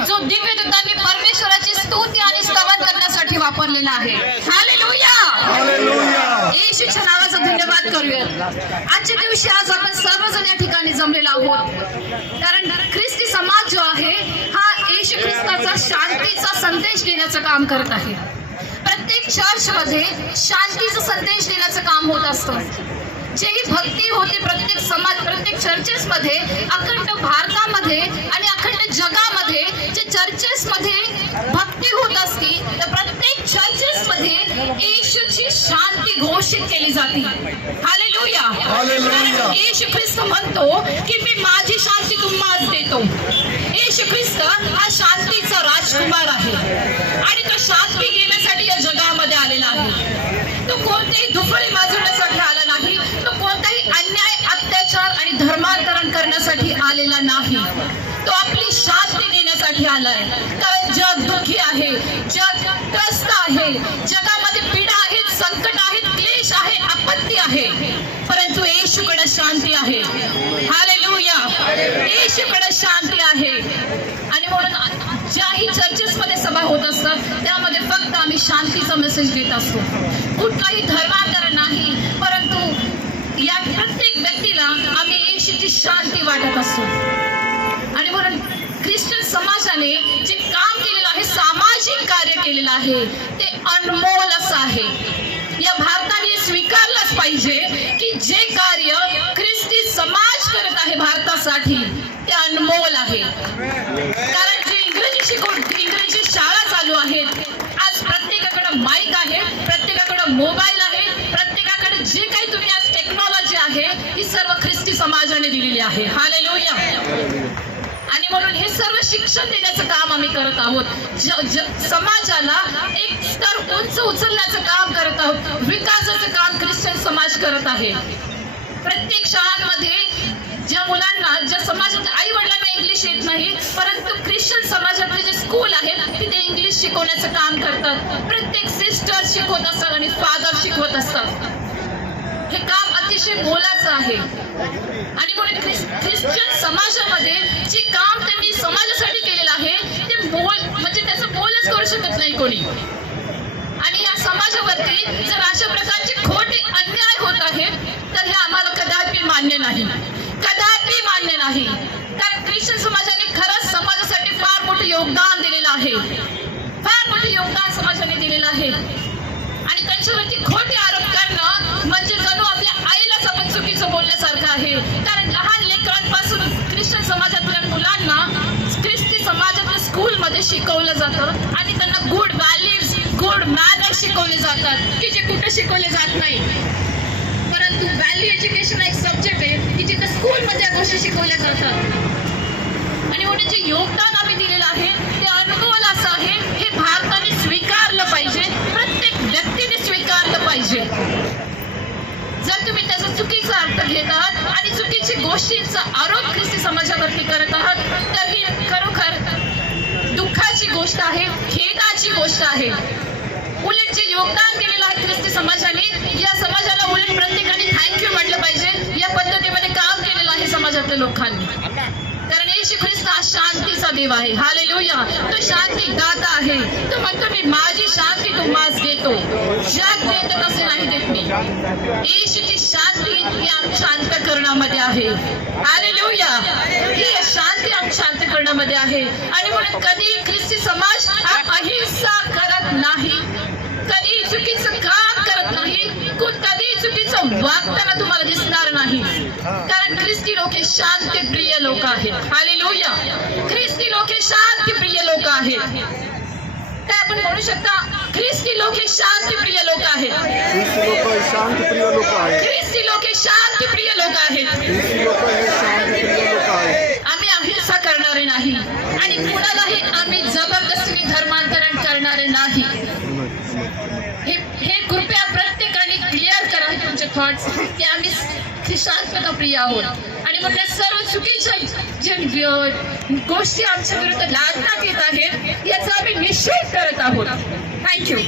जो दिव्य दूतांनी परमेश्वराची स्तुती आणि स्तवन करण्यासाठी वापरलेला आहे. हालेलुया येशूच्या नावाचा धन्यवाद करूया आजच्या दिवशी आज आपण सर्वजण या ठिकाणी जमलेलो आहोत. कारण ख्रिस्ती समाज जो आहे हा येशू ख्रिस्ताचा शांतीचा संदेश देण्याचं काम करत आहे. प्रत्येक चर्च मध्ये शांतीचा संदेश देण्याचं काम होत असतं. जे ही भक्ती होते प्रत्येक समाज प्रत्येक चर्चेस मध्ये अखंड भारतामध्ये आणि अखंड जगामध्ये शांती घोषित केली जाते. हालेलुया. हालेलुया. येशू ख्रिस्त म्हणतो की मी माझी शांती तुम्हाला देतो. येशू ख्रिस्त हा शांतीचा राजकुमार आहे. आणि तो शांती घेण्यासाठी या जगामध्ये आलेला आहे. तो कोणतेही धुफळी माजवण्यासाठी आला नाही. तो कोणताही अन्याय अत्याचार आणि धर्मांतरण करण्यासाठी आलेला नाही. तो आपली शांती देण्यासाठी आलाय. कारण जग दुःखी आहे. जग त्रस्त आहे. जगामध्ये शांतीचा मेसेज देत असतो. कुठलाही धर्मांतर नाही परंतु या प्रत्येक व्यक्तीला आम्ही येशूची शांती वाटत असतो. आणि म्हणून ख्रिश्चन समाजाने जे काम केलेलं आहे सामाजिक कार्य केलेलं आहे ते अनमोल असं आहे. या भारताने स्वीकारलंच पाहिजे की जे कार्य ख्रिस्ती समाज करत आहे भारतासाठी ते अनमोल आहे. मोबाईल आहे. प्रत्येकाकडे जे काही तुम्ही आज टेक्नॉलॉजी आहे ही सर्व ख्रिस्ती समाजाने दिलेली आहे. हालेलुया आणि म्हणून हे सर्व शिक्षण देण्याचं काम आम्ही करत आहोत. ज- समाजाला एक स्तर उंच उचलण्याचं काम करत आहोत. विकासाचं काम ख्रिश्चन समाज करत आहे. प्रत्येक शाळांमध्ये ज्या मुलांना ज्या समाजात आई वडिलांना इंग्लिश येत नाही परंतु ख्रिश्चन समाजातले जे स्कूल आहेत तिथे इंग्लिश शिकवण्याचं काम करतात. प्रत्येक सिस्टर शिकवत असतात आणि फादर शिकवत असतात. हे काम अतिशय मोलाचं आहे. आणि म्हणून ख्रिश्चन समाजामध्ये जे काम त्यांनी समाजासाठी केलेलं आहे ते मोल म्हणजे त्याचं मोलच करू शकत नाही कोणी. आणि या समाजावरती जर अशा प्रकारचे खोटे अन्याय होत आहेत तर हे आम्हाला कदापि मान्य नाही कदापि मान्य नाही कारण ख्रिश्चन समाजाने खरंच समाजासाठी फार मोठं योगदान दिलेलं आहे. फार मोठं योगदान समाजाने दिलेलं आहे. आणि त्यांच्यावरती खोटे आरोप करणं म्हणजे जणू आपल्या आईलाच आपण चुकीचं बोलण्यासारखं आहे. कारण लहान लेकरांपासून ख्रिश्चन समाजातल्या मुलांना ख्रिस्ती समाजातल्या स्कूलमध्ये शिकवलं जातं आणि त्यांना गुड व्हॅल्यूज गुड मॅनर्स शिकवले जातात की जे कुठे शिकवले जात नाही. परंतु व्हॅल्यू एज्युकेशन हा एक सब्जेक्ट आहे की जिथं स्कूलमध्ये या गोष्टी शिकवल्या जातात. आणि म्हणून जे योगदान आम्ही दिलेलं आहे ते अनुभवलं असं आहे हे भारताने स्वीकारलं पाहिजे प्रत्येक व्यक्तीने स्वीकारलं पाहिजे. जर तुम्ही त्याचा चुकीचा अर्थ घेत आहात आणि चुकीची गोष्टींचा आरोप ख्रिस्ती समाजावरती करत आहात तर ही खरोखर दुःखाची गोष्ट आहे खेदाची गोष्ट आहे. उलट जे योगदान दिलेलं आहे ख्रिस्ती समाजाने या समाजाला उलट प्रत्येकाने थँक्यू म्हटलं पाहिजे. या पद्धतीमध्ये काम केलेलं आहे समाजातल्या लोकांनी कारण येशू ख्रिस्त हा शांतीचा देव आहे. हालेलुया तो शांती दाता आहे. तो म्हणतो मी माझी शांती तुम्हाला देतो. जग देत तसे नाही देत मी. येशूची शांती ही आमच्या करण्यामध्ये आहे. हालेलुया ही शांती आमच्या करण्यामध्ये आहे. आणि म्हणून कधी ख्रिस्ती समाज हा अहिंसा करत नाही. कधी चुकीचं काम करत नाही. कधी चुकीचं वागताना तुम्हाला दिसत नाही कारण ख्रिस्ती लोक हे शांतीप्रिय लोक आहेत. हालेलुया. ख्रिस्ती लोक हे शांतीप्रिय लोक आहेत. काय आपण म्हणू शकता? ख्रिस्ती लोक हे शांतीप्रिय लोक आहेत. ख्रिस्ती लोक हे शांतप्रिय लोक आहेत. ख्रिस्ती लोक हे शांतीप्रिय लोक आहेत. आम्ही अहिंसा करणारे नाही आणि कुणालाही आम्मी जबरदस्तीने धर्मांतरण करणारे नाही. हे हे कृपया प्रत्येकाने क्लिअर करा तुमचे थॉट्स की आम्ही शांतता प्रिय आहोत. आणि सर्व चुकीच्या जे व्य- गोष्टी आमच्या विरुद्ध लादण्यात येत आहेत याचा आम्ही निश्चय करत आहोत. थँक्यू